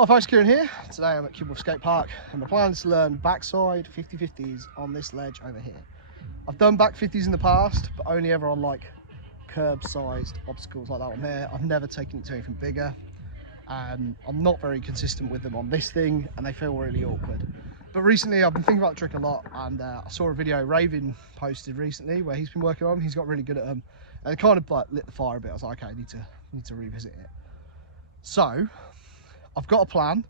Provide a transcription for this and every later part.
Hi folks, Kieran here. Today I'm at Kibble Skate Park and my plan is to learn backside 50-50s on this ledge over here. I've done back 50s in the past, but only ever on like curb-sized obstacles like that one there. I've never taken it to anything bigger. I'm not very consistent with them on this thing and they feel really awkward. But recently I've been thinking about the trick a lot, and I saw a video Rayvin posted recently where he's been working on. He's got really good at them and it kind of like lit the fire a bit. I was like, okay, I need to revisit it. So I've got a plan,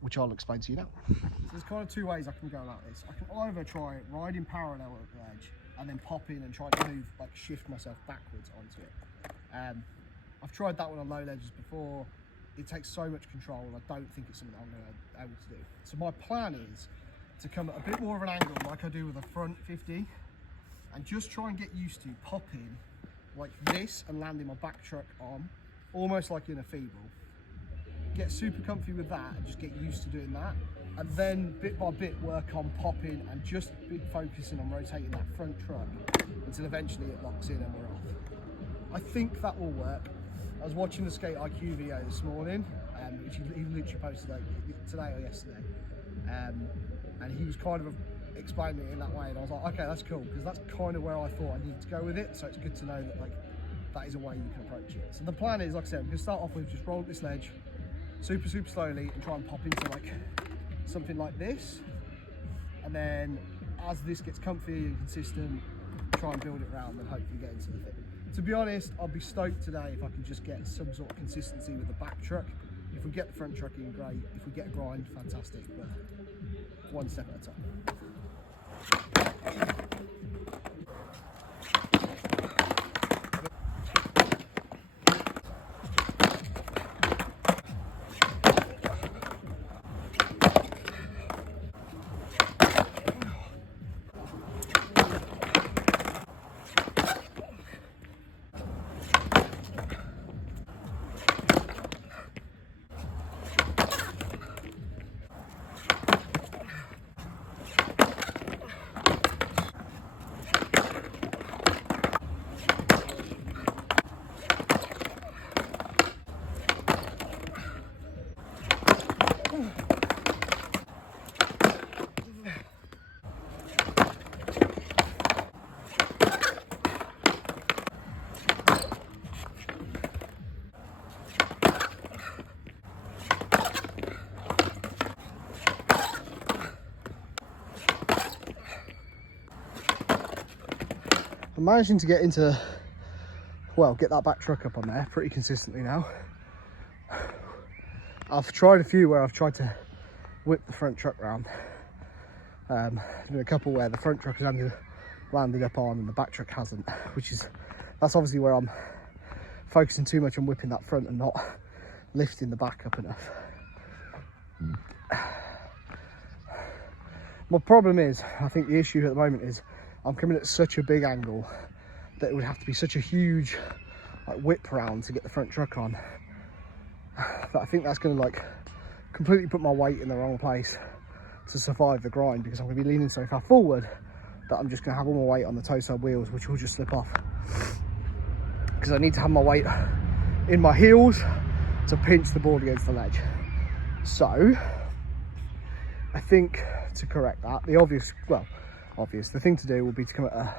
which I'll explain to you now. So there's kind of two ways I can go about this. I can either try riding parallel at the edge and then pop in and try to move, like shift myself backwards onto it. I've tried that one on low ledges before. It takes so much control and I don't think it's something I'm going to be able to do. So my plan is to come at a bit more of an angle like I do with a front 50 and just try and get used to popping like this and landing my back truck on, almost like in a feeble. Get super comfy with that and just get used to doing that, and then bit by bit work on popping and just focusing on rotating that front truck until eventually it locks in and we're off. I think that will work. I was watching the Skate IQ video this morning, which he literally posted like today or yesterday, and he was kind of explaining it in that way, and I was like, okay, that's cool, because that's kind of where I thought I needed to go with it. So it's good to know that like that is a way you can approach it. So the plan is, like I said, I'm going to start off with just roll up this ledge super slowly and try and pop into like something like this, and then as this gets comfy and consistent, try and build it around and hopefully get into the thing. To be honest, I'll be stoked today if I can just get some sort of consistency with the back truck. If we get the front truck in, great. If we get a grind, fantastic, but one step at a time. I'm managing to get into, well, get that back truck up on there pretty consistently now. I've tried a few where I've tried to whip the front truck round. There's been a couple where the front truck has landed up on and the back truck hasn't, that's obviously where I'm focusing too much on whipping that front and not lifting the back up enough. My problem is, I think the issue at the moment is I'm coming at such a big angle that it would have to be such a huge like whip round to get the front truck on, that I think that's going to like completely put my weight in the wrong place to survive the grind, because I'm going to be leaning so far forward that I'm just going to have all my weight on the toe side wheels, which will just slip off, because I need to have my weight in my heels to pinch the board against the ledge. So I think to correct that, the thing to do will be to come at a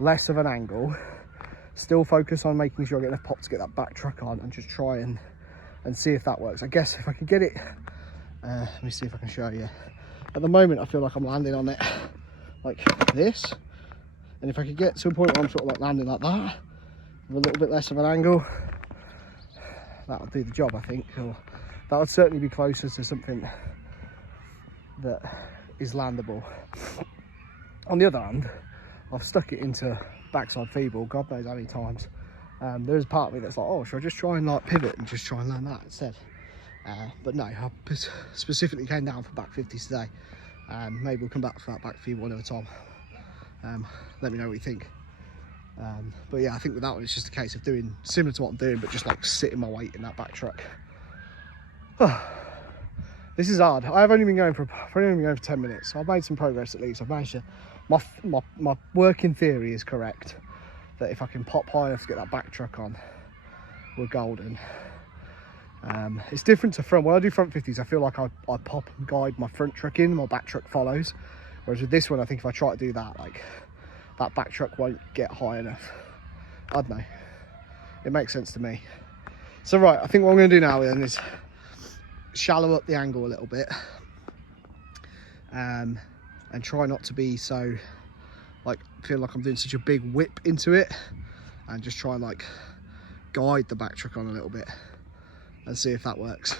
less of an angle, still focus on making sure I get enough pop to get that back truck on, and just try and see if that works. I guess if I can get it, let me see if I can show you. At the moment I feel like I'm landing on it like this, and if I could get to a point where I'm sort of like landing like that with a little bit less of an angle, that'll do the job, I think. Or that would certainly be closer to something that is landable. On the other hand, I've stuck it into backside feeble God knows how many times. There's part of me that's like, oh, should I just try and like pivot and just try and learn that instead? But no, I specifically came down for back 50s today. Maybe we'll come back for that back feeble another time. Let me know what you think. But yeah, I think with that one it's just a case of doing similar to what I'm doing, but just like sitting my weight in that back truck. This is hard. I've only been going for 10 minutes, so I've made some progress at least. I've managed to, my working theory is correct, that if I can pop high enough to get that back truck on, we're golden. It's different to front. When I do front 50s, I feel like I pop and guide my front truck in, my back truck follows. Whereas with this one, I think if I try to do that, like, that back truck won't get high enough. I don't know. It makes sense to me. So right, I think what I'm going to do now then is shallow up the angle a little bit, and try not to be so, like, feel like I'm doing such a big whip into it, and just try and like guide the back truck on a little bit and see if that works.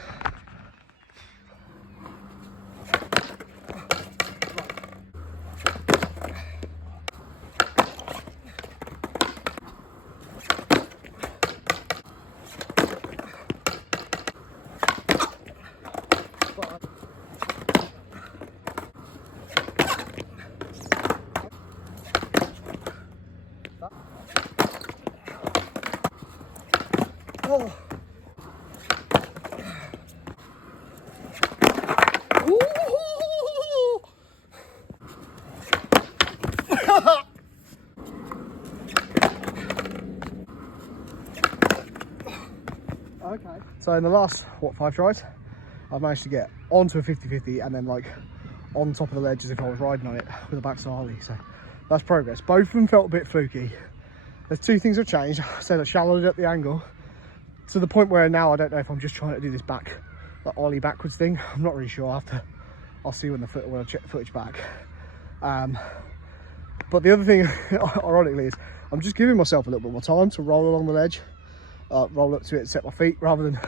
Oh. Okay. So in the last, what, 5 tries, I've managed to get onto a 50-50 and then like on top of the ledge as if I was riding on it with a backside ollie. So that's progress. Both of them felt a bit fluky. There's 2 things have changed. I said I shallowed up the angle to the point where now I don't know if I'm just trying to do this back, like ollie backwards thing. I'm not really sure. I'll see when I check the footage back. But the other thing, ironically, is I'm just giving myself a little bit more time to roll along the ledge, roll up to it and set my feet, rather than,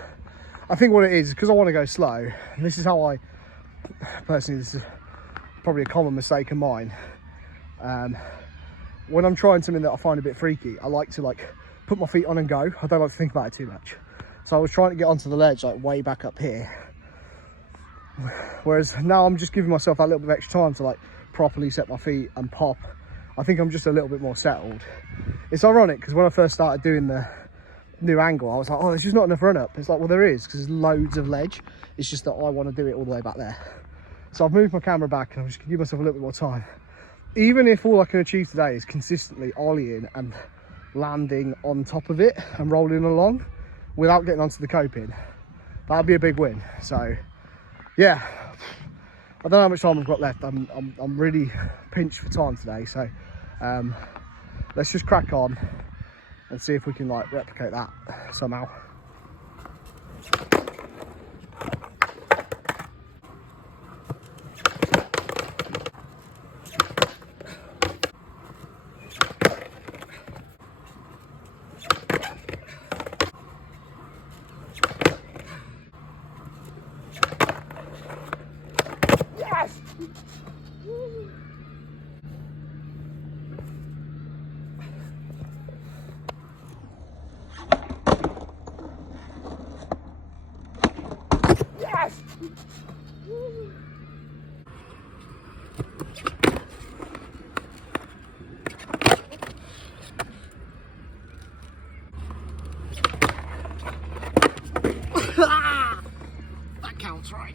I think what it is because I want to go slow. And this is how I, personally, this is probably a common mistake of mine. When I'm trying something that I find a bit freaky, I like to like put my feet on and go. I don't like to think about it too much. So I was trying to get onto the ledge like way back up here. Whereas now I'm just giving myself that little bit of extra time to like properly set my feet and pop. I think I'm just a little bit more settled. It's ironic because when I first started doing the new angle, I was like, oh, there's just not enough run up. It's like, well, there is, because there's loads of ledge. It's just that I want to do it all the way back there. So I've moved my camera back and I'm just gonna give myself a little bit more time. Even if all I can achieve today is consistently ollieing and landing on top of it and rolling along without getting onto the coping, that'd be a big win. So yeah, I don't know how much time I've got left. I'm really pinched for time today, so let's just crack on and see if we can like replicate that somehow. Yes! Yes! That counts, right?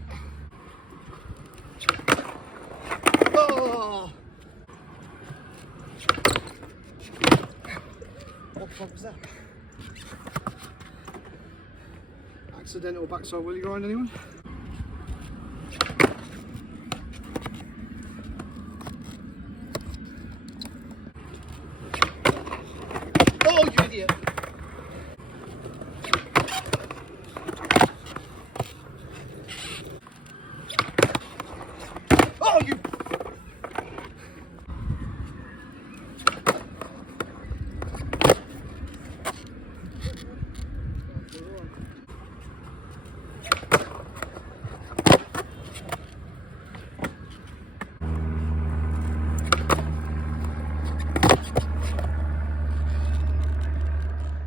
Oh! What the fuck was that? Accidental backside wheelie grind, anyone? Oh, you idiot! Oh, you!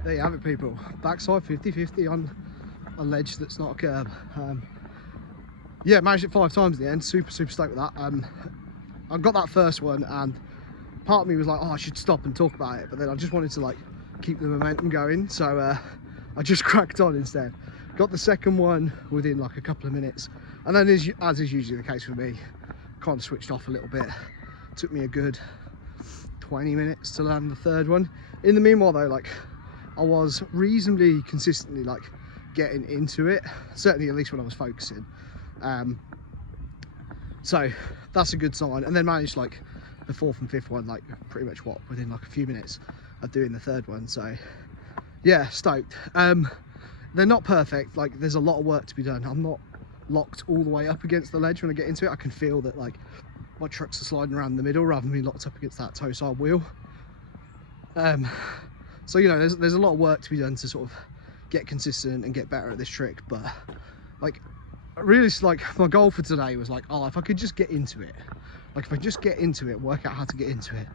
There you have it, people. Backside 50-50 on a ledge that's not a curb. Yeah, managed it 5 times at the end. Super stoked with that. I got that first one and part of me was like, oh, I should stop and talk about it, but then I just wanted to like keep the momentum going, so I just cracked on instead. Got the second one within like a couple of minutes, and then as is usually the case for me, kind of switched off a little bit. Took me a good 20 minutes to land the third one. In the meanwhile though, like I was reasonably consistently like getting into it, certainly at least when I was focusing. So that's a good sign. And then managed like the 4th and 5th one, like pretty much within like a few minutes of doing the 3rd one. So yeah, stoked. They're not perfect, like there's a lot of work to be done. I'm not locked all the way up against the ledge when I get into it. I can feel that like my trucks are sliding around the middle rather than being locked up against that toe side wheel. So you know, there's a lot of work to be done to sort of get consistent and get better at this trick. But like really, like my goal for today was like, oh, if I could just get into it, like if I just get into it, work out how to get into it,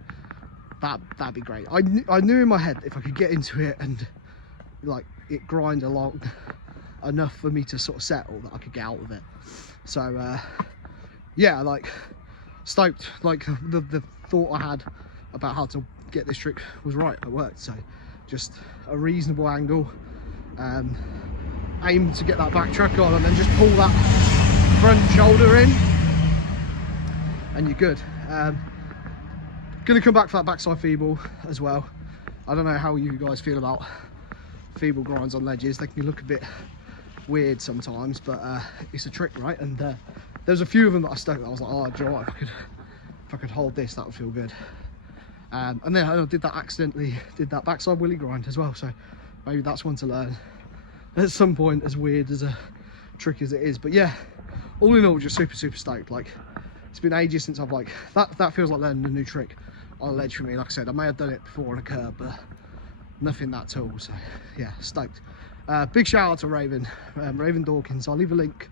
that'd be great. I knew in my head if I could get into it and like it grind along enough for me to sort of settle, that I could get out of it. So yeah, like stoked. Like the thought I had about how to get this trick was right, it worked. So just a reasonable angle, aim to get that back truck on, and then just pull that front shoulder in and you're good. Gonna come back for that backside feeble as well. I don't know how you guys feel about feeble grinds on ledges. They can look a bit weird sometimes, but it's a trick, right? And there's a few of them that I stoked. I was like, oh, do you know what? If I could hold this, that would feel good. And then I accidentally did that backside willy grind as well, so maybe that's one to learn at some point, as weird as a trick as it is. But yeah, all in all, just super stoked. Like it's been ages since I've like that feels like learning a new trick on a ledge for me. Like I said, I may have done it before on a curb, but nothing that tall. So yeah, stoked. Big shout out to Rayvin, Rayvin Dawkins. I'll leave a link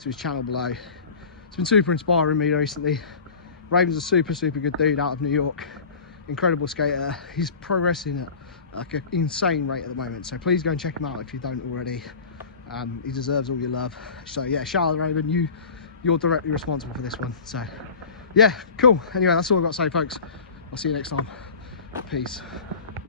to his channel below. It's been super inspiring me recently. Rayvin's a super good dude out of New York, incredible skater. He's progressing at like an insane rate at the moment, so please go and check him out if you don't already. He deserves all your love. So yeah, shout out to Rayvin. You're directly responsible for this one. So yeah, cool. Anyway, that's all I've got to say, folks. I'll see you next time. Peace.